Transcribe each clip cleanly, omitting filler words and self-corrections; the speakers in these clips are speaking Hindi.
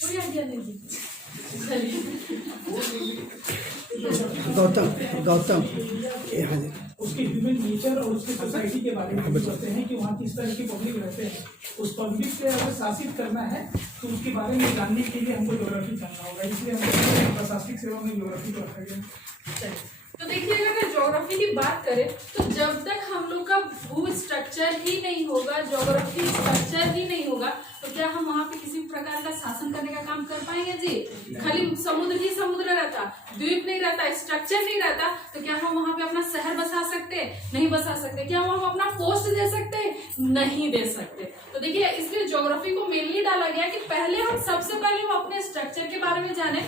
कोई आइडिया नहीं। गौतम उसके ह्यूमन नेचर और उसके सोसाइटी के बारे में बताते हैं कि वहाँ किस तरह की पब्लिक रहते हैं। उस पब्लिक से अगर शासित करना है तो उसके बारे में जानने के लिए हमको ज्योग्राफी जानना होगा, इसलिए हमको प्रशासनिक सेवा में ज्योग्राफी को रखा गया। तो देखिए अगर ज्योग्राफी की बात करें तो जब तक हम लोग का भू स्ट्रक्चर ही नहीं होगा, ज्योग्राफी स्ट्रक्चर ही नहीं होगा, तो क्या हम वहाँ पे किसी प्रकार का शासन करने का काम कर पाएंगे जी? खाली समुद्र ही समुद्र रहता, द्वीप नहीं रहता, स्ट्रक्चर नहीं रहता, तो क्या हम वहाँ पे अपना शहर बसा सकते? नहीं बसा सकते। क्या हम अपना पोस्ट दे सकते? नहीं दे सकते। तो देखिए इसलिए ज्योग्राफी को मेनली डाला गया कि पहले हम सबसे पहले हम अपने स्ट्रक्चर के बारे में जाने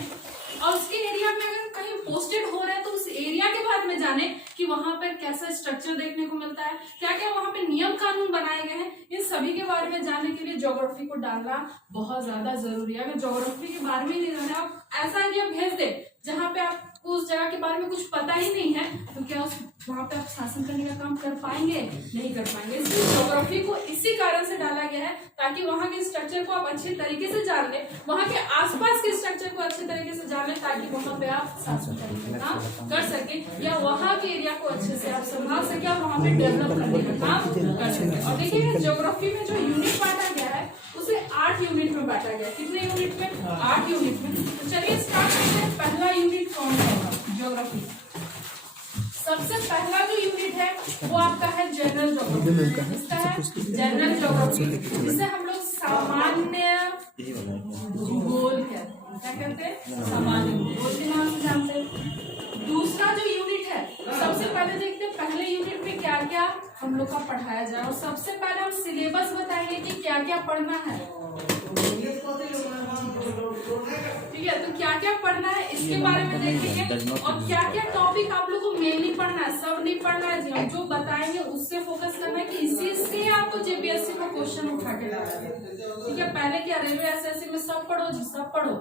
और उसके एरिया में अगर कहीं पोस्टेड हो रहे हैं तो उस एरिया के बारे में जाने कि वहां पर कैसा स्ट्रक्चर देखने को मिलता है, क्या क्या वहां पे नियम कानून बनाए गए हैं, इन सभी के बारे में जानने के लिए ज्योग्राफी को डालना बहुत ज्यादा जरूरी है। अगर ज्योग्राफी के बारे में नहीं जाना, आप ऐसा एरिया भेज दे जहाँ पे आपको उस जगह के बारे में कुछ पता ही नहीं है, तो क्या वहां पे आप शासन करने का काम कर पाएंगे? नहीं कर पाएंगे। इसलिए ज्योग्राफी को इसी कारण से डाला गया है ताकि वहां के स्ट्रक्चर को आप अच्छे तरीके से जान ले, वहां के आसपास के स्ट्रक्चर को अच्छे तरीके से जान ले, ताकि वहां पे आप शासन करने का काम कर सके या वहां के एरिया को अच्छे से आप संभाल सके और वहां पे डेवलप करने का काम कर सके। और देखिए ज्योग्राफी में जो यूनिट बांटा गया है उसे 8 यूनिट में बांटा गया। कितने यूनिट में? 8 यूनिट में। तो चलिए स्टार्ट करते हैं। पहला यूनिट कौन सा होगा? ज्योग्राफी। सबसे पहला जो यूनिट है वो आपका है जनरल ज्योग्राफी। इसका है जनरल ज्योग्राफी, जिसे हम लोग सामान्य भूगोल कहते हैं। क्या कहते हैं? सामान्य भूगोल के नाम से जानते हैं। दूसरा जो यूनिट है, सबसे पहले देखते हैं पहले यूनिट में क्या क्या हम लोग का पढ़ाया जाए, और सबसे पहले हम सिलेबस बताएंगे कि क्या क्या पढ़ना है। ठीक है, तो क्या क्या पढ़ना है इसके बारे में देखेंगे, और क्या क्या टॉपिक आप लोग को मेनली पढ़ना है। सब नहीं पढ़ना है जी, हम जो बताएंगे उससे फोकस करना है कि इसी से आपको जेपीएससी में क्वेश्चन उठा के लाना है। ठीक है, पहले क्या रेलवे एसएससी में सब पढ़ो जी, सब पढ़ो,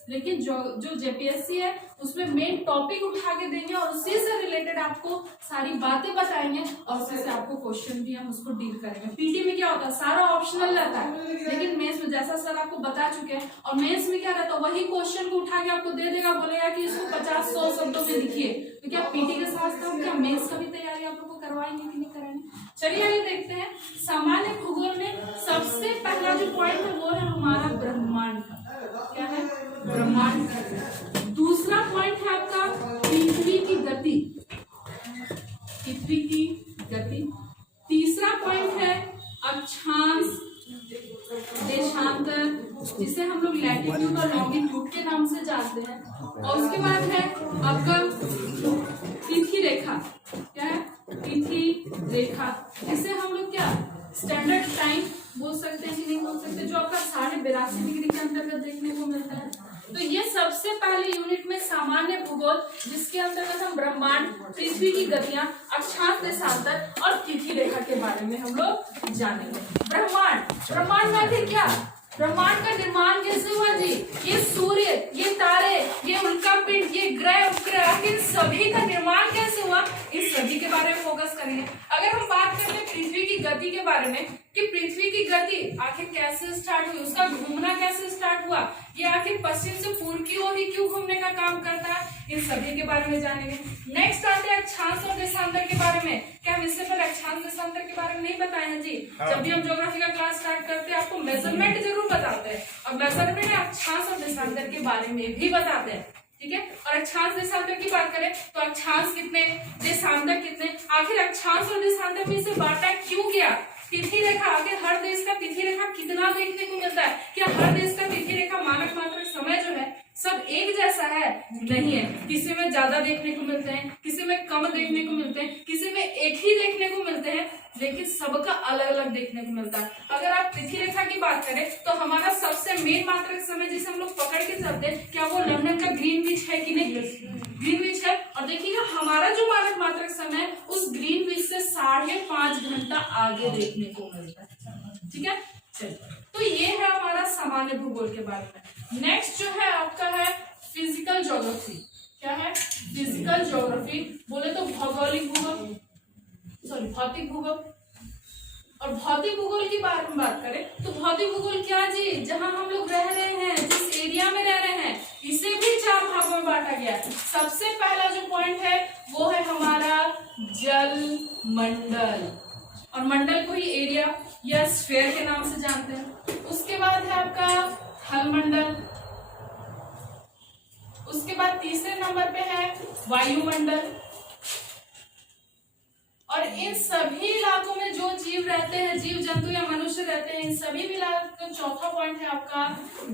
लेकिन जो जेपीएससी है उसमें मेन टॉपिक उठा के देंगे और उसी से रिलेटेड आपको सारी बातें बताएंगे और उसी से आपको क्वेश्चन भी हम उसको डील करेंगे। पीटी में क्या होता है, सारा ऑप्शनल रहता है, लेकिन मेंस में जैसा सर आपको बता चुके हैं, और मेंस में क्या रहता है, वही क्वेश्चन को उठा के आपको दे देगा, बोलेगा कि इसको 50-100 शब्दों में लिखिए। तो क्या पीटी के साथ साथ क्या मेंस का भी तैयारी आप लोग को करवाएंगे कि नहीं कराएंगे? चलिए आगे देखते हैं। सामान्य भूगोल में सबसे पहला जो पॉइंट है वो है हमारा ब्रह्मांड का। क्या है? ब्रह्मांड। दूसरा पॉइंट है आपका पृथ्वी की गति, पृथ्वी की गति। तीसरा पॉइंट है अक्षांश देशांतर, जिसे हम लोग लैटिट्यूड और लॉन्गिट्यूड के नाम से जानते हैं। और उसके बाद है आपका तिथि रेखा। क्या है? तिथि रेखा, जिसे हम लोग क्या स्टैंडर्ड टाइम बोल सकते हैं कि नहीं बोल सकते, जो आपका 82.5 डिग्री के अंतर्गत देखने को मिलता है। तो ये सबसे पहले यूनिट में सामान्य भूगोल, जिसके अंतर्गत हम ब्रह्मांड, पृथ्वी की गतियां, अक्षांश देशांतर और तिथि रेखा के बारे में हम लोग जानेंगे। ब्रह्मांड में आखिर क्या, ब्रह्मांड का निर्माण कैसे हुआ जी? ये सूर्य, ये तारे, ये उल्का पिंड, ये ग्रह उपग्रह, आखिर सभी का निर्माण कैसे हुआ, इस सभी के बारे में फोकस करेंगे। अगर हम बात करें पृथ्वी की गति के बारे में कि पृथ्वी की गति आखिर कैसे स्टार्ट हुई, उसका घूमना कैसे स्टार्ट हुआ, ये आखिर पश्चिम से पूर्व की ओर ही क्यों घूमने का काम करता है, इन सभी के बारे में जानेंगे। नेक्स्ट आते हैं अक्षांश और देशांतर के बारे में। क्या हम इससे पहले अक्षांश देशांतर के बारे में नहीं बताए हैं जी? जब भी हम ज्योग्राफी का क्लास स्टार्ट करते हैं आपको मेजरमेंट जरूर बताते हैं, और मेजरमेंट अक्षांश और देशांतर के बारे में भी बताते हैं। ठीक है, और अक्षांश देशांतर की बात करें तो अक्षांश कितने, देशांतर कितने, आखिर अक्षांश और देशांतर में इसे बांटा क्यों गया। तिथि रेखा, आखिर हर देश का तिथि रेखा कितना देखने को मिलता है, क्या हर देश का तिथि रेखा मानक मात्रक समय जो है सब एक जैसा है? नहीं है, किसी में ज्यादा देखने को मिलते हैं, किसी में कम देखने को मिलते हैं, किसी में एक ही देखने को मिलते हैं, लेकिन सबका अलग अलग देखने को मिलता है। अगर आप तिथि रेखा की बात करें तो हमारा सबसे मेन मात्रक समय जिसे हम लोग पकड़ के चलते हैं, क्या वो लंदन का ग्रीनविच है कि नहीं? ग्रीनविच है। और देखिएगा हमारा जो मानक मात्रक समय उस ग्रीनविच से 5.5 घंटा आगे देखने को मिलता है। ठीक है, चलिए, तो ये है हमारा सामान्य भूगोल के बारे में। नेक्स्ट जो है आपका है फिजिकल ज्योग्राफी। क्या है? फिजिकल ज्योग्राफी बोले तो भौगोलिक भूगोल, सॉरी भौतिक भूगोल। और भौतिक भूगोल की बारे में बात करें तो भौतिक भूगोल क्या जी, जहां हम लोग रह रहे हैं, जिस एरिया में रह रहे हैं, इसे भी 4 भागों में बांटा गया है। सबसे पहला जो पॉइंट है वो है हमारा जल मंडल, और मंडल को ही एरिया या स्फीयर के नाम से जानते हैं। उसके बाद है आपका थल मंडल, उसके बाद तीसरे नंबर पे है वायुमंडल, और इन सभी इलाकों में जो जीव रहते हैं, जीव जंतु या मनुष्य रहते हैं, इन सभी इलाकों का चौथा पॉइंट है आपका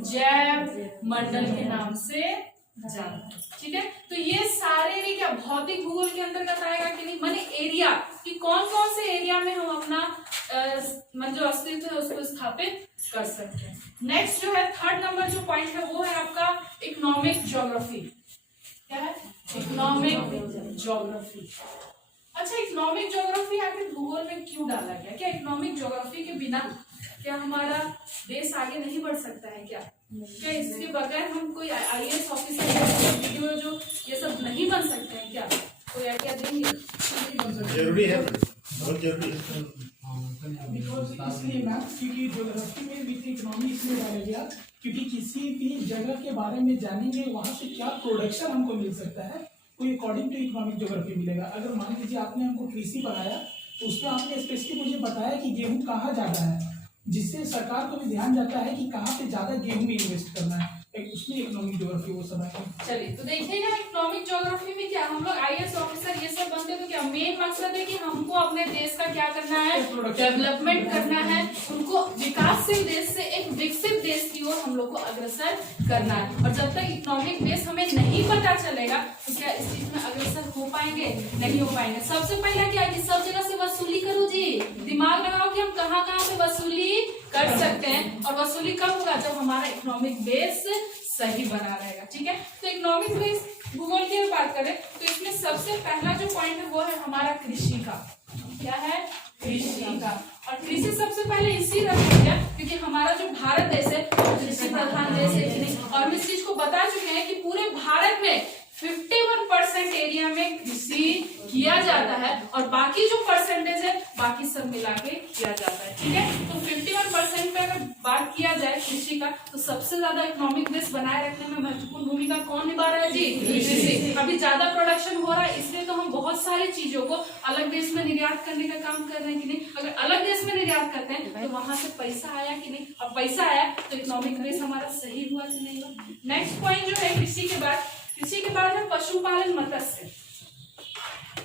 जैव मंडल के नाम से जानते हैं। ठीक है, तो ये सारे एरिया भौतिक भूगोल के अंतर्गत आएगा कि नहीं, माने एरिया कि कौन कौन से एरिया में हम अपना जो अस्तित्व है उसको स्थापित कर सकते हैं। नेक्स्ट जो है थर्ड नंबर जो पॉइंट है वो है आपका इकोनॉमिक ज्योग्राफी। क्या है? Economic geography. अच्छा, इकोनॉमिक ज्योग्राफी आखिर भूगोल में क्यों डाला गया? क्या इकोनॉमिक ज्योग्राफी के बिना क्या हमारा देश आगे नहीं बढ़ सकता है? क्या इसके बगैर हम कोई IAS ऑफिसर वीडियो जो ये सब नहीं बन सकते हैं? क्या कोई आइडिया देंगे? जरूरी है, बहुत जरूरी है। इसलिए मैम क्योंकि ज्योग्राफी में विद इकोनॉमी इसलिए डाला गया क्योंकि किसी भी जगह के बारे में जानेंगे वहाँ से क्या प्रोडक्शन हमको मिल सकता है, कोई अकॉर्डिंग टू इकोनॉमिक ज्योग्राफी मिलेगा। अगर मान लीजिए आपने हमको कृषि पढ़ाया तो उसमें आपने स्पेसिफिक मुझे बताया कि गेहूं कहाँ ज्यादा है, जिससे सरकार को भी ध्यान जाता है कि कहाँ पे ज्यादा गेहूं में इन्वेस्ट करना है, उसमें इकोनॉमिक ज्योग्राफी वो सब है। चलिए तो देखिएगा इकोनॉमिक ज्योग्राफी में क्या हम लोग IAS ऑफिसर ये सब बनते तो क्या मेन मकसद है कि हमको अपने देश का क्या करना है, डेवलपमेंट करना है, उनको विकासशील देश से एक विकसित देश की ओर हम लोग को अग्रसर करना है। और जब तक इकोनॉमिक बेस हमें नहीं पता चलेगा तो क्या इस चीज में अग्रसर हो पाएंगे? नहीं हो पाएंगे। सबसे पहला क्या है कि सब जगह से वसूली करो जी, दिमाग लगाओ कि हम कहाँ कहाँ से वसूली कर सकते हैं, और वसूली कब होगा? जब हमारा इकोनॉमिक बेस सही बना रहेगा। ठीक है, तो इकोनॉमिक बेस भूगोल की बात करें तो इसमें सबसे पहला जो पॉइंट है वो है हमारा कृषि का। क्या है? कृषि का। और कृषि सबसे पहले इसी रखा गया क्योंकि हमारा जो भारत देश है कृषि प्रधान देश है कि नहीं, और हम इस चीज को बता चुके हैं कि पूरे भारत में 51% एरिया में कृषि किया जाता है, और बाकी जो परसेंटेज है बाकी सब मिला के किया जाता है। ठीक है, तो 51% पे अगर बात किया जाए कृषि का तो सबसे ज्यादा इकोनॉमिक बेस बनाए रखने में महत्वपूर्ण भूमिका कौन निभा रहा है जी? कृषि। अभी ज्यादा प्रोडक्शन हो रहा है इसलिए तो हम बहुत सारी चीजों को अलग देश में निर्यात करने का काम कर रहे हैं कि नहीं। अगर अलग देश में निर्यात करते हैं तो वहां से पैसा आया कि नहीं, और पैसा आया तो इकोनॉमिक बेस हमारा सही हुआ कि नहीं हुआ। नेक्स्ट पॉइंट जो है कृषि के बाद है पशुपालन मत्स्य।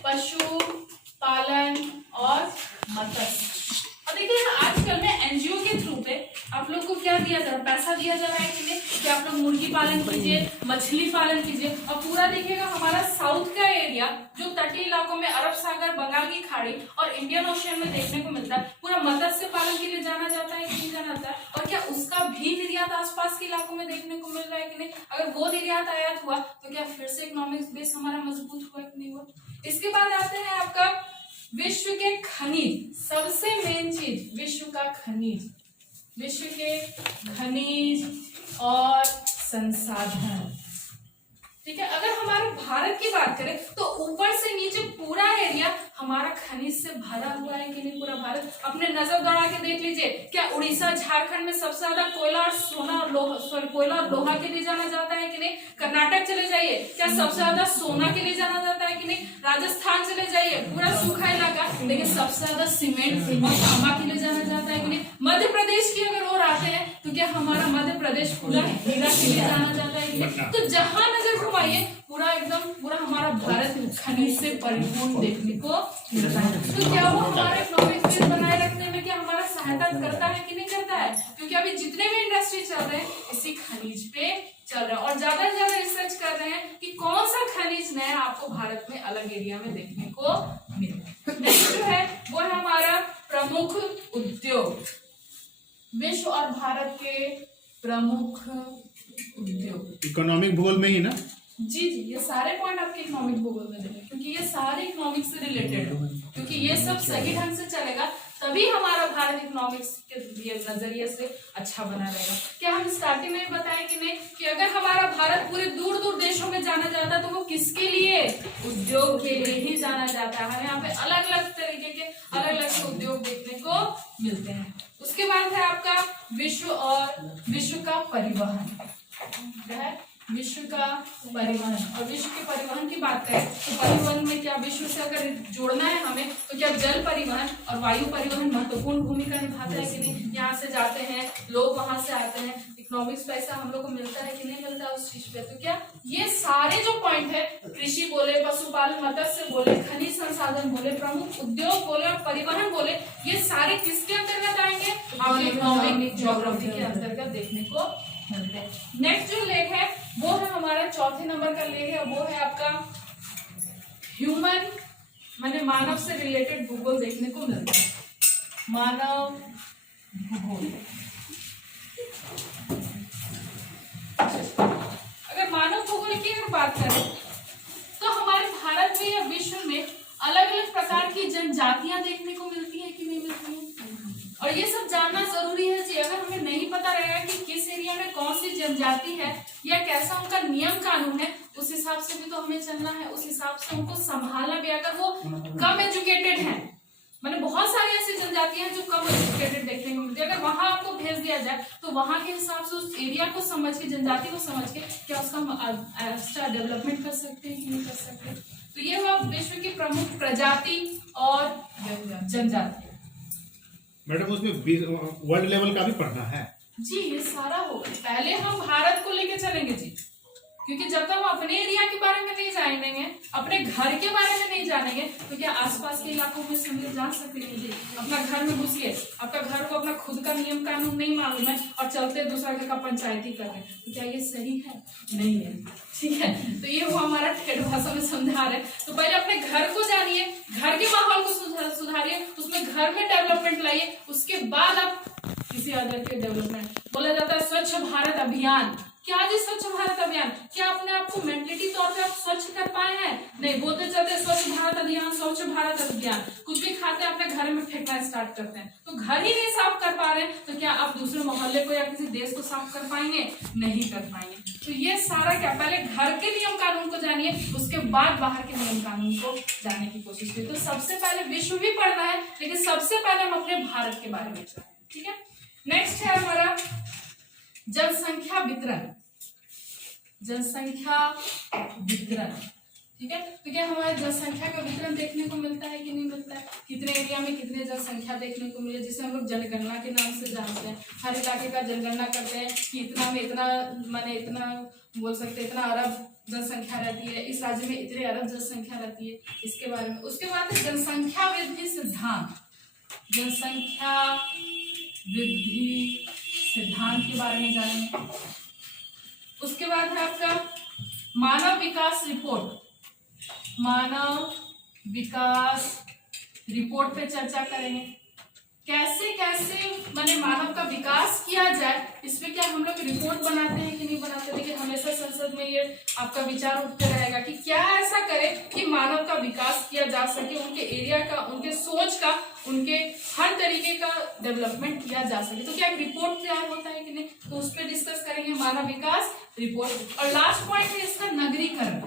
पशुपालन और मत्स्य। और देखिए आजकल में NGO के थ्रू पे आप लोग को क्या दिया जा रहा है? पैसा दिया जा रहा है कि नहीं कि आप लोग मुर्गी पालन कीजिए, मछली पालन कीजिए। और पूरा देखिएगा हमारा साउथ का एरिया जो तटीय इलाकों में अरब सागर, बंगाल की खाड़ी और इंडियन ओशियन में देखने को मिलता है, पूरा मत्स्य पालन के लिए जाना जाता है कि नहीं जाना जाता है? और क्या उसका भी निर्यात आसपास के इलाकों में देखने को मिल रहा है कि नहीं? अगर वो निर्यात आयात हुआ तो क्या फिर से इकोनॉमिक बेस हमारा मजबूत हुआ कि नहीं हुआ? इसके बाद आते हैं आपका विश्व के खनिज। सबसे मेन चीज विश्व का खनिज, विश्व के खनिज और संसाधन। ठीक है, अगर हमारे भारत की बात करें तो ऊपर से नीचे पूरा एरिया हमारा खनिज से भरा हुआ है कि नहीं? पूरा भारत अपने नजर दौड़ा के देख लीजिए, क्या उड़ीसा, झारखंड में सबसे ज्यादा कोयला और सोना और कोयला और लोहा के लिए जाना जाता है कि नहीं? कर्नाटक चले जाइए, क्या सबसे ज्यादा सोना के लिए जाना जाता है कि नहीं? राजस्थान चले जाइए, पूरा सूखा इलाका, लेकिन सबसे ज्यादा सीमेंट और तांबा के लिए जाना जाता है कि नहीं? मध्य प्रदेश की अगर और आते हैं तो क्या हमारा मध्य प्रदेश पूरा हीरा के लिए जाना जाता है कि नहीं? तो जहां नजर घुमाइए पूरा हमारा भारत खनिज से परिपूर्ण देखने को मिलता है। तो क्या वो हमारा इकोनॉमिक बेस बनाए रखने में क्या हमारा सहायता करता है कि नहीं करता है? क्योंकि अभी जितने भी इंडस्ट्री चल रहे हैं इसी खनिज पे चल रहा है, और ज्यादा से ज्यादा रिसर्च कर रहे हैं कि कौन सा खनिज नया आपको भारत में अलग एरिया में देखने को मिले। नेक्स्ट जो है वो है हमारा प्रमुख उद्योग। विश्व और भारत के प्रमुख उद्योग इकोनॉमिक भूगोल में ही ना? जी, ये सारे पॉइंट आपके इकोनॉमिक भूगोल में देंगे क्योंकि ये सारे इकोनॉमिक से रिलेटेड है। क्योंकि ये सब सही ढंग से चलेगा तभी हमारा भारत इकोनॉमिक्स के नजरिए से अच्छा बना रहेगा। क्या हम स्टार्टिंग में बताएं कि नहीं कि अगर हमारा भारत पूरे दूर दूर देशों में जाना जाता है तो वो किसके लिए, उद्योग के लिए ही जाना जाता है। हमें यहाँ पे अलग अलग तरीके के अलग अलग उद्योग देखने को मिलते हैं। उसके बाद है आपका विश्व और विश्व का परिवहन, क्या है विश्व का परिवहन। और विश्व के परिवहन की बात करें तो परिवहन में क्या विश्व से अगर जोड़ना है हमें तो क्या जल परिवहन और वायु परिवहन महत्वपूर्ण भूमिका निभाता है कि नहीं। यहाँ से जाते हैं लोग, वहां से आते हैं, इकोनॉमिक्स पैसा हम लोग को मिलता है कि नहीं मिलता है उस चीज पे। तो क्या ये सारे जो पॉइंट है, कृषि बोले, पशुपालन, मत्स्य बोले, खनिज संसाधन बोले, प्रमुख उद्योग बोले और परिवहन बोले, ये सारे किसके अंतर्गत आएंगे, आपके इकोनॉमिक ज्योग्राफी के अंतर्गत देखने को मिलते हैं। नेक्स्ट जो लेख है वो है हमारा चौथे नंबर का लेख है, वो है आपका ह्यूमन माने मानव से रिलेटेड भूगोल देखने को मिलता है। मानव भूगोल, अगर मानव भूगोल की अगर बात करें तो हमारे भारत में या विश्व में अलग अलग प्रकार की जनजातियां देखने को मिलती है कि नहीं मिलती है। और ये सब जानना जरूरी है जी। अगर हमें नहीं पता रहेगा कि किस एरिया में कौन सी जनजाति है या कैसा उनका नियम कानून है, उस हिसाब से भी तो हमें चलना है, उस हिसाब से उनको संभालना भी। अगर वो कम एजुकेटेड हैं, मैंने बहुत सारी ऐसी जनजातियां हैं जो कम एजुकेटेड देखने को मिलती है, अगर वहां आपको भेज दिया जाए तो वहां के हिसाब से उस एरिया को समझ के, जनजाति को समझ के क्या उसका हम एक्स्ट्रा डेवलपमेंट कर सकते हैं कि नहीं कर सकते। तो ये हुआ विश्व की प्रमुख प्रजाति और जनजाति। मैडम उसमें वर्ल्ड लेवल का भी पढ़ना है जी, ये सारा होगा। पहले हम भारत को लेके चलेंगे जी, क्योंकि जब तक हम अपने एरिया के बारे में नहीं जानेंगे, अपने घर के बारे में नहीं जानेंगे, तो क्या आसपास के इलाकों में समझ जा सकते हैं जी। अपना घर में घुसिए, आपका घर को अपना खुद का नियम कानून नहीं मालूम है और चलते दूसरा घर का पंचायती कर रहे हैं, तो क्या ये सही है? नहीं है, ठीक है। तो ये वो हमारा ठेठ भाषा में समझा रहे। तो पहले अपने घर को जानिए, घर के माहौल को सुधारिए, उसमें घर में डेवलपमेंट लाइए, उसके बाद आप किसी अदर के डेवलपमेंट। बोला जाता है स्वच्छ भारत अभियान। क्या जी स्वच्छ भारत अभियान, क्या अपने आप को मेंटली तौर पे आप स्वच्छ कर पाए हैं? नहीं, बोलते चलते स्वच्छ भारत अभियान, स्वच्छ भारत अभियान, कुछ भी खाते हैं अपने घर में फेंकना स्टार्ट करते हैं। तो घर ही नहीं साफ कर पा रहे हैं तो क्या आप दूसरे मोहल्ले को या किसी देश को साफ कर पाएंगे? नहीं कर पाएंगे। तो ये सारा क्या, पहले घर के नियम कानून को जानिए, उसके बाद बाहर के नियम कानून को जानने की कोशिश करिए। तो सबसे पहले विश्व भी पढ़ना है, लेकिन सबसे पहले हम अपने भारत के बारे में जानें, ठीक है। नेक्स्ट है हमारा जनसंख्या वितरण, जनसंख्या वितरण, ठीक है। तो क्या हमारे जनसंख्या का वितरण देखने को मिलता है कि नहीं मिलता है, कितने एरिया में कितने जनसंख्या देखने को मिले, जिसे हम लोग जनगणना के नाम से जानते हैं। हर इलाके का जनगणना करते हैं कि इतना में इतना माने इतना बोल सकते हैं, इतना अरब जनसंख्या रहती है, इस राज्य में इतने अरब जनसंख्या रहती है, इसके बारे में। उसके बाद जनसंख्या वृद्धि सिद्धांत, जनसंख्या वृद्धि सिद्धांत के बारे में जानेंगे। उसके बाद है आपका मानव विकास रिपोर्ट, मानव विकास रिपोर्ट पे चर्चा करेंगे। कैसे कैसे माने मानव का विकास किया जाए, इसमें क्या हम लोग रिपोर्ट बनाते हैं कि नहीं बनाते। लेकिन हमेशा संसद में ये आपका विचार उठते रहेगा कि क्या ऐसा करें कि मानव का विकास किया जा सके, उनके एरिया का, उनके सोच का, उनके हर तरीके का डेवलपमेंट किया जा सके। तो क्या एक रिपोर्ट तैयार होता है कि नहीं, तो उस पर डिस्कस करेंगे, मानव विकास रिपोर्ट। और लास्ट पॉइंट है इसका नगरीकरण।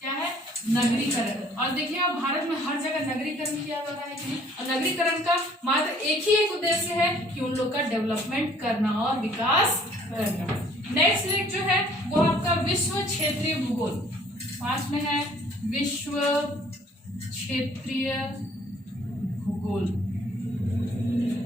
क्या है? नगरीकरण। और देखिए अब भारत में हर जगह नगरीकरण किया जा रहा है कि नहीं, और नगरीकरण का मात्र एक उद्देश्य है कि उन लोग का डेवलपमेंट करना और विकास करना। नेक्स्ट लेख जो है वो आपका विश्व क्षेत्रीय भूगोल, 5 में है विश्व क्षेत्रीय भूगोल।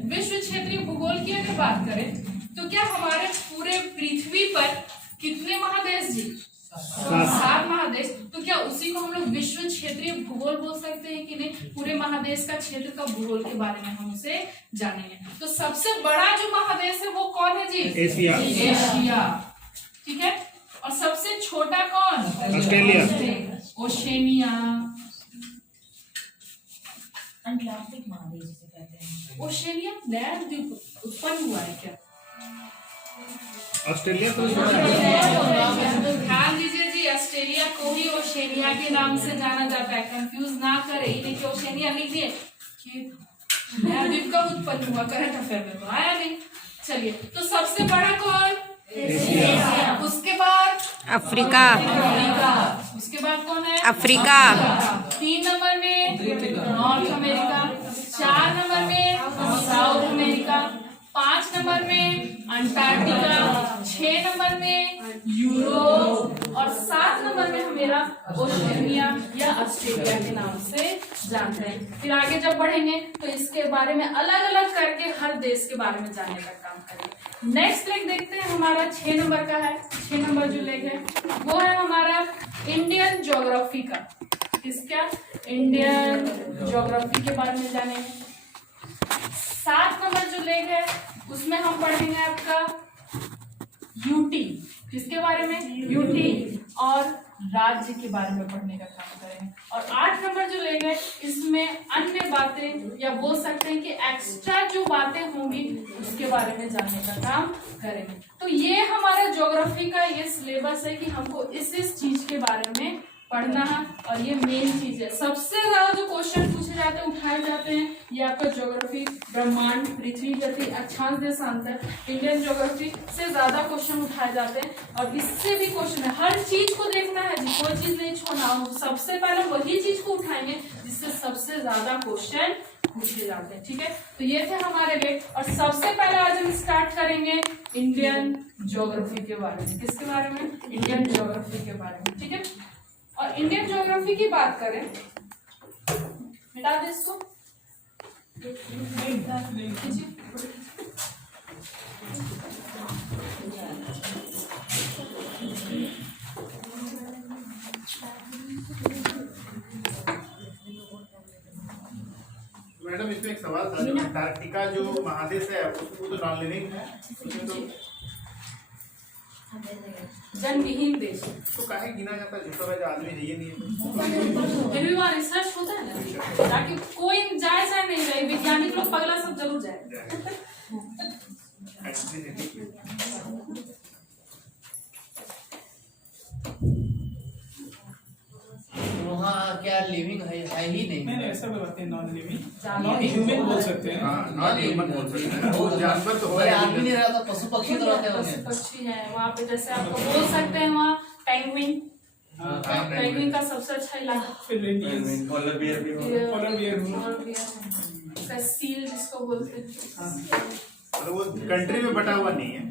विश्व क्षेत्रीय भूगोल की अगर बात करें तो क्या हमारे पूरे पृथ्वी पर कितने महादेश जी? 7 महादेश। तो क्या उसी को हम लोग विश्व क्षेत्रीय भूगोल बोल सकते हैं कि नहीं? पूरे महादेश का क्षेत्र का भूगोल के बारे में हम उसे जानेंगे। तो सबसे बड़ा जो महादेश है वो कौन है जी? एशिया। एशिया, ठीक है। और सबसे छोटा कौन? ऑस्ट्रेलिया। ओशेनिया। अंटार्कटिक महादेश जिसे कहते हैं। ओशेनिया नया द्वीप उत्पन्न हुआ है क्या? ऑस्ट्रेलिया तो ध्यान दीजिए जी, ऑस्ट्रेलिया को ही ओशेनिया के नाम से जाना जाता है, कंफ्यूज ना करें। देखिए ओशेनिया लिख दिए, न्यायद्वीप कब उत्पन्न हुआ? करंट अफेयर में तो आया नहीं। चलिए, तो सबसे बड़ा कौन? एशिया। उसके बाद अफ्रीका। उसके बाद कौन है? अफ्रीका। 3 नंबर में नॉर्थ अमेरिका, 4 नंबर में साउथ अमेरिका, 5 नंबर में अंटार्कटिका, 6 नंबर में यूरोप और 7 नंबर में मेरा ओशिनिया या ऑस्ट्रेलिया के नाम से जानते हैं। फिर आगे जब बढ़ेंगे तो इसके बारे में अलग अलग करके हर देश के बारे में जानने का काम करेंगे। नेक्स्ट लेग देखते हैं, हमारा 6 नंबर का है। 6 नंबर जो लेग है वो है हमारा इंडियन ज्योग्राफी का। किसका? इंडियन ज्योग्राफी के बारे में जानेंगे। 7 नंबर जो लेग है उसमें हम पढ़ेंगे आपका यूटी। किसके बारे में? यूटी और राज्य के बारे में पढ़ने का काम करेंगे। और 8 नंबर जो लेग है इसमें अन्य बातें या बोल सकते हैं कि एक्स्ट्रा जो बातें होंगी उसके बारे में जानने का काम करेंगे। तो ये हमारा ज्योग्राफी का ये सिलेबस है कि हमको इस चीज के बारे में पढ़ना है और ये मेन चीज है। सबसे ज्यादा जो क्वेश्चन पूछे जाते हैं, उठाए जाते हैं, ये आपका ज्योग्राफी, ब्रह्मांड, पृथ्वी जैसे अक्षांश देशांतर, इंडियन ज्योग्राफी से ज्यादा क्वेश्चन उठाए जाते हैं। और इससे भी क्वेश्चन है, हर चीज को देखना है जी, कोई चीज नहीं छोड़ना। हम सबसे पहले वही चीज को उठाएंगे जिससे सबसे ज्यादा क्वेश्चन पूछे जाते हैं। ठीक है, तो ये थे हमारे लेख। और सबसे पहले आज हम स्टार्ट करेंगे इंडियन ज्योग्राफी के बारे में। किसके बारे में? इंडियन ज्योग्राफी के बारे में। ठीक है, और इंडियन ज्योग्राफी की बात करें, मिटा दे इसको। मैडम इसमें एक सवाल था, जो अंटार्कटिका जो महादेश है उसको तो नॉन लिविंग है, उसमें तो जनविहीन देश तो काहे गिना जाता है? झूठा वैसा आदमी है ये नहीं है। फिर भी वहाँ रिसर्च होता है ना, ताकि कोई जाए चाहे नहीं जाए, वैज्ञानिक लोग पगला सब जरूर जाए। वहाँ क्या लिविंग है ही नहीं। नहीं ऐसा भी बात है, नॉन लिविंग, जानवर। नॉन ह्यूमन बोल सकते हैं। नॉन ह्यूमन बोल सकते हैं, वो जानवर तो कोई होगा आदमी नहीं रहता, पशु पक्षी तो रहते पशु होंगे। पक्षी है वहाँ पे, जैसे आपको बोल सकते हैं वहाँ पेंगुइन। पेंगुइन का सबसे अच्छा इलाका फिलीपींस, पोलर बियर भी हो। पोलर बियर हो। और भी है सील जिसको बोलते हैं। और वो कंट्री में बटा हुआ नहीं है।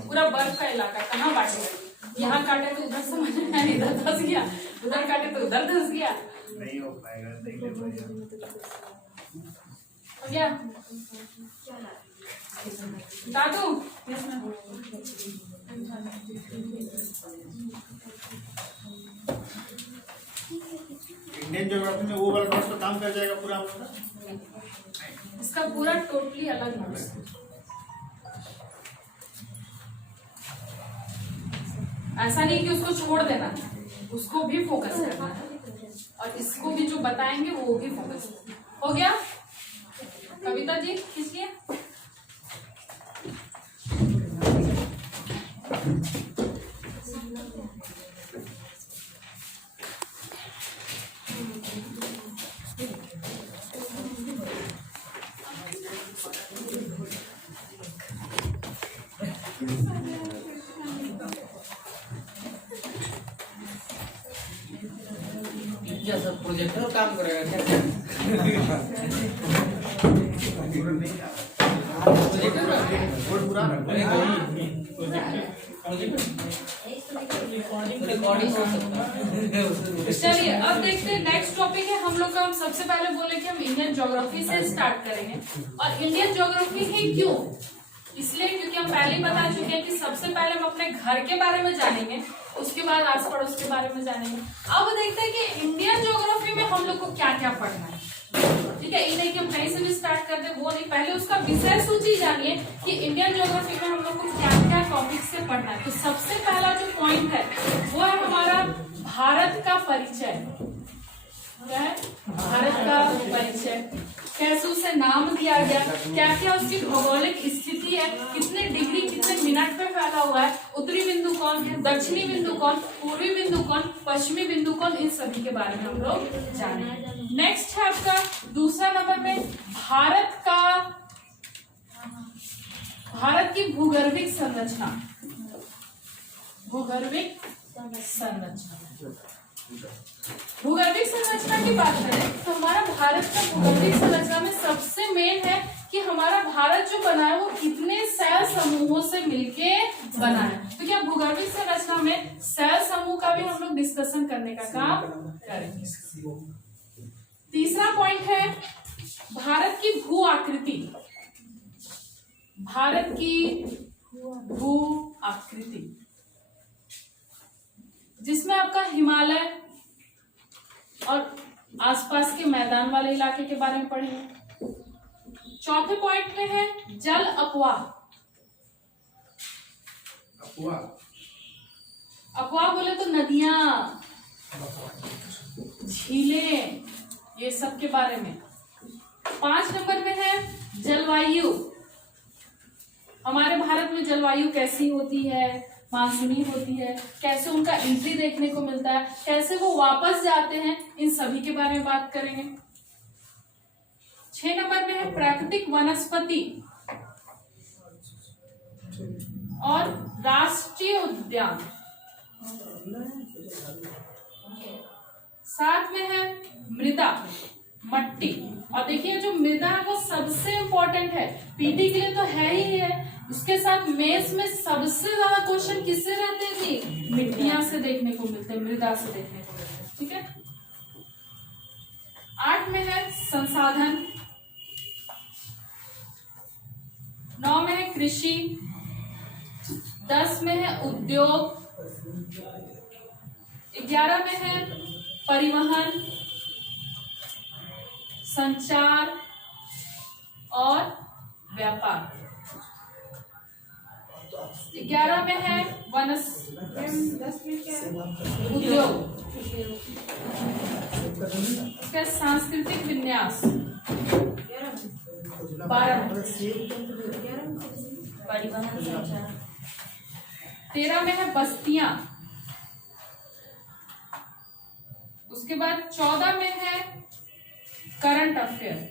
पूरा बर्फ का इलाका, कहाँ बांटेगा? यहाँ काटे तो उधर समझ में आया, इधर धंस गया, उधर काटे तो उधर धंस गया। नहीं हो पाएगा, नहीं ले पाएगा। हो गया? बता दूं? इंडियन ज्योग्राफी में वो वाला नोट्स तो काम कर जाएगा पूरा हम लोग का? इसका पूरा टोटली अलग नोट्स है। ऐसा नहीं कि उसको छोड़ देना है, उसको भी फोकस करना है और इसको भी जो बताएंगे वो भी फोकस करना। हो गया? कविता जी खींचिए। क्या सब प्रोजेक्टर काम करेगा क्या? बोर्ड पूरा रिकॉर्डिंग हो सकता है। चलिए अब देखते हैं नेक्स्ट टॉपिक है हम लोग का। हम सबसे पहले बोले कि हम इंडियन ज्योग्राफी से स्टार्ट करेंगे। और इंडियन ज्योग्राफी ही क्यों? इसलिए क्योंकि हम पहले ही बता चुके हैं कि सबसे पहले हम अपने घर के बारे में जानेंगे, उसके बाद आस पड़ोस के बारे में जानेंगे। अब देखते हैं कि इंडियन ज्योग्राफी में हम लोग को क्या क्या पढ़ना है। ठीक है, ये नहीं कि हम कहीं से भी स्टार्ट कर दे, वो नहीं, पहले उसका विषय सूची जानिए कि इंडियन ज्योग्राफी में हम लोग को क्या क्या टॉपिक से पढ़ना है। तो सबसे पहला जो पॉइंट है वो है हमारा भारत का परिचय। क्या है? भारत का परिचय। कैसे उसे नाम दिया गया, क्या क्या उसकी भौगोलिक स्थिति आकृति है, कितने डिग्री कितने मिनट पे फैला हुआ है, उत्तरी बिंदु कौन है, दक्षिणी बिंदु कौन, पूर्वी बिंदु कौन, पश्चिमी बिंदु कौन, इन सभी के बारे में हम लोग जानेंगे। नेक्स्ट है आपका दूसरा नंबर में भारत की भूगर्भिक संरचना। भूगर्भिक संरचना की बात करें तो हमारा भारत का भूगर्भिक संरचना में सबसे मेन है कि हमारा भारत जो बना है वो कितने सेल समूहों से मिलके बना है। तो क्या भूगर्भिक संरचना में सेल समूह का भी हम लोग डिस्कशन करने का काम करेंगे। तीसरा पॉइंट है भारत की भू आकृति। भारत की भू आकृति जिसमें आपका हिमालय और आसपास के मैदान वाले इलाके के बारे में पढ़ेंगे। चौथे पॉइंट में है जल अपवाह। अपवाह बोले तो नदियां, झीलें, ये सब के बारे में। 5 नंबर में है जलवायु। हमारे भारत में जलवायु कैसी होती है, मानसूनी होती है, कैसे उनका एंट्री देखने को मिलता है, कैसे वो वापस जाते हैं, इन सभी के बारे में बात करेंगे। 6 नंबर में है प्राकृतिक वनस्पति और राष्ट्रीय उद्यान। 7 में है मृदा, मट्टी। और देखिए जो मृदा है वो सबसे इंपॉर्टेंट है, पीटी के लिए तो है ही है, उसके साथ मेंस में सबसे ज्यादा क्वेश्चन किससे रहते हैं, मिट्टियां से देखने को मिलते हैं, मृदा से देखने को मिलते हैं। ठीक है। 8 में है संसाधन। 9 में है कृषि। 10 में है उद्योग। 11 में है परिवहन, संचार और व्यापार। 11 में है उद्योग। इसका सांस्कृतिक विन्यास। 12 परिवहन संचार। 13 में है बस्तियां। उसके बाद 14 में है करंट अफेयर।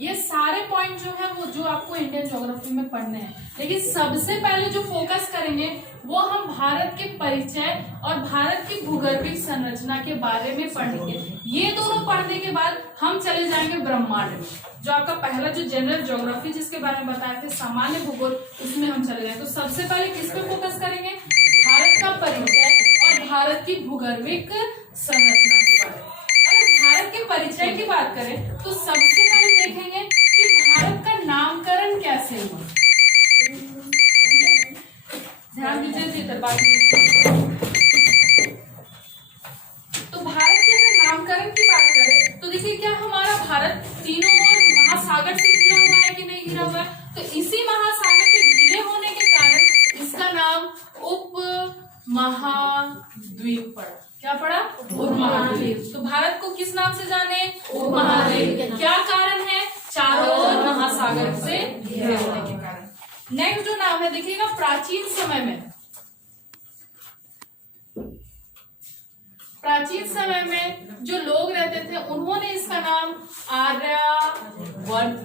ये सारे पॉइंट जो है वो जो आपको इंडियन ज्योग्राफी में पढ़ने हैं, लेकिन सबसे पहले जो फोकस करेंगे वो हम भारत के परिचय और भारत की भूगर्भिक संरचना के बारे में पढ़ेंगे। ये दोनों पढ़ने के बाद हम चले जाएंगे ब्रह्मांड में, जो आपका पहला जो जनरल ज्योग्राफी जिसके बारे में बताए थे, सामान्य भूगोल, उसमें हम चले जाएंगे। तो सबसे पहले किस पे फोकस करेंगे, भारत का परिचय और भारत की भूगर्भिक संरचना के बारे में। अगर भारत के परिचय की बात करें तो सबसे पहले देखेंगे कि भारत का नामकरण कैसे हुआ। ध्यान दीजिए इधर बात। तो भारत के अगर नामकरण की बात करें तो देखिए क्या हमारा भारत तीनों ओर महासागर से घिरा हुआ है कि नहीं घिरा हुआ है। तो इसी महासागर के घिरे होने के कारण इसका नाम उप महाद्वीप पड़ा। क्या पड़ा, उप महाद्वीप। तो भारत को किस नाम से जाने, उप महाद्वीप। क्या कारण है, चारों ओर महासागर से घिरे होने के कारण। नेक्स्ट जो नाम है देखिएगा, प्राचीन समय में जो लोग रहते थे उन्होंने इसका नाम आर्यभट्ट